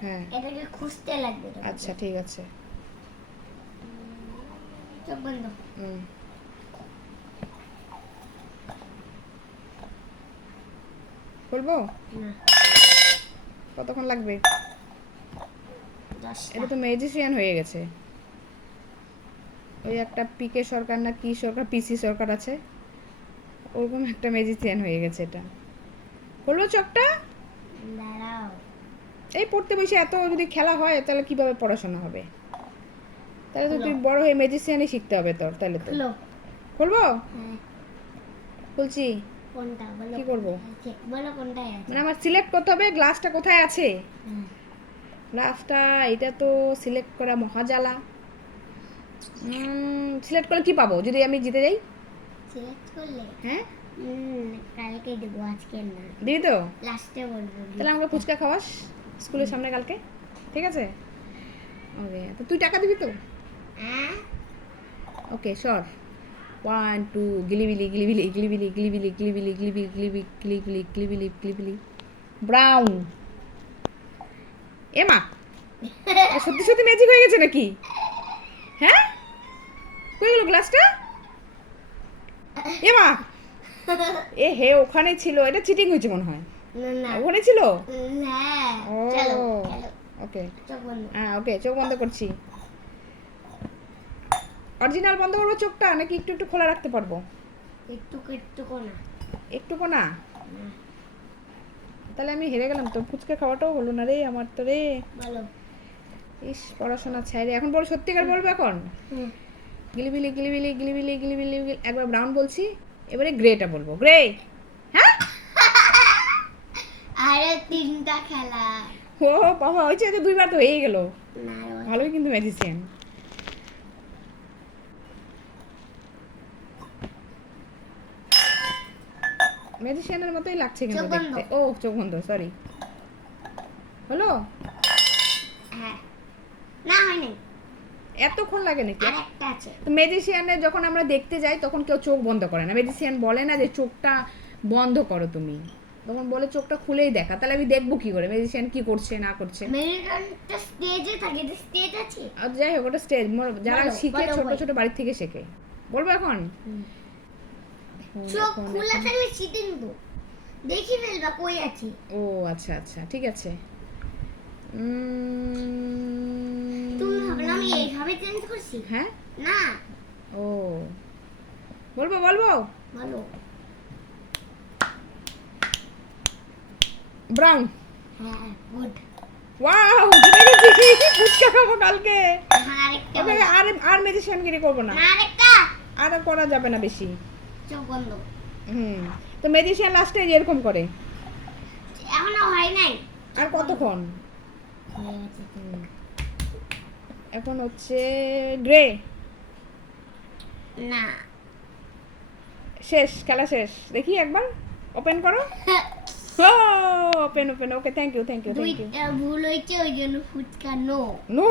হ্যাঁ। এটাকে খুঁজতে লাগবে আচ্ছা ঠিক আছে। চোখ বন্ধ। হুম। বলব কতক্ষণ লাগবে? এটা তো ম্যাজিশিয়ান হয়ে গেছে। ওই একটা পিকে সরকার না কি সরকার পিসি সরকার আছে। ওরকম একটা ম্যাজিশিয়ান হয়ে গেছে এটা। বলব চকটা দাঁড়াও। এই পড়তে বসে এত যদি খেলা হয় তাহলে কীভাবে পড়াশোনা হবে? তাহলে তো তুই বড় হয়ে ম্যাজিশিয়ানই শিখতে হবে তোর তাহলে তো। খুলো খুলবো? হ্যাঁ। বলো। কি করব? আছে। মানে আমার সিলেক্ট করতে হবে গ্লাসটা কোথায় আছে। গ্লাসটা এটা তো সিলেক্ট করা মহাজালা। সিলেক্ট করলে কি পাবো? যদি আমি জিতে যাই? সিলেক্ট করলে? হ্যাঁ। কালকে দেবো আজকে না। দিবি তো? লাস্টে বলব। তাহলে আমাকে ফুচকা খাওয়াস? স্কুলের সামনে কালকে? ঠিক আছে? ওকে তো তুই টাকা দিবি তো? হ্যাঁ। ওকে সর। ওয়ান টু গিলিবিলি গিলিবিলি গিলিবিলি গিলিবিলি গিলিবিলি গিলিবিলি গিলিবি গিলিবিলি গিলিবিলি গিলিবিলি। ব্রাউন এমা সত্যি সত্যি ম্যাজিক হয়ে গেছে নাকি? হ্যাঁ? কই গেল গ্লাসটা এমা এ হে ওখানে ছিল এটা চিটিং হয়েছে মনে হয়। ওখানে ছিল হ্যাঁ ওকে হ্যাঁ ওকে চোখ বন্ধ করছি অরিজিনাল বন্ধ করব চোখটা নাকি একটু একটু খোলা রাখতে পারব একটু একটু না একটুকু না তাহলে আমি হেরে গেলাম তো ফুচকা খাওয়াটাও হলো না রে আমার তো রে বলো ইস পড়াশোনা ছাইরে এখন বল সত্যিকার বলব এখন গিলিবিলি গিলিবিলি গিলিবিলি গিলিবিলি একবার ব্রাউন বলছি এবারে গ্রেটা বলব গ্রে হ্যাঁ আরে তিনটা খেলা। ও বাবা হয়েছে তো দুইবার তো হয়েই গেল। ভালোই কিন্তু ম্যাজিশিয়ানের মতোই লাগছে কিন্তু দেখতে। ও চোখ বন্ধ সরি হলো? হ্যাঁ। না হয় এতক্ষণ লাগে নাকি? তো ম্যাজিশিয়ানের যখন আমরা দেখতে যাই তখন কেউ চোখ বন্ধ করে না। মেডিসিয়ান বলে না যে চোখটা বন্ধ করো তুমি। তখন বলে চোখটা খুলেই দেখা। তাহলে আমি দেখব কি করে? ম্যাজিশিয়ান কি করছে না করছে? স্টেজে থাকে স্টেজ আছে। আর যাই হোক ওটা স্টেজ যারা শিখে ছোট। ছোট বাড়ির থেকে শেখে। বলব এখন? চোখ খোলা থাকলে শীতে নিব। দেখি ফেলবা কই আছে। ও আচ্ছা আচ্ছা ঠিক আছে। তুমি ভাবলাম আমি এইভাবে চেঞ্জ করছি? হ্যাঁ? না। ও। বলব বলব? বলো। ব্রাউন গুড ওয়াও জিতে গেছি। ফুচকা খাব কালকে। আর আর ম্যাজিশিয়ান গিরি করব না। আর করা যাবে না বেশি। চোখ বন্ধ। হুম তো ম্যাজিশিয়ান লাস্টে এরকম করে। এখনও হয় নাই। আর কতক্ষণ। এখন হচ্ছে গ্রে না। শেষ খেলা শেষ। দেখি একবার। ওপেন করো। ও open open okay thank you thank you thank you দুইটা ভুল হয়েছে ওই জন্য ফুচকা নো নো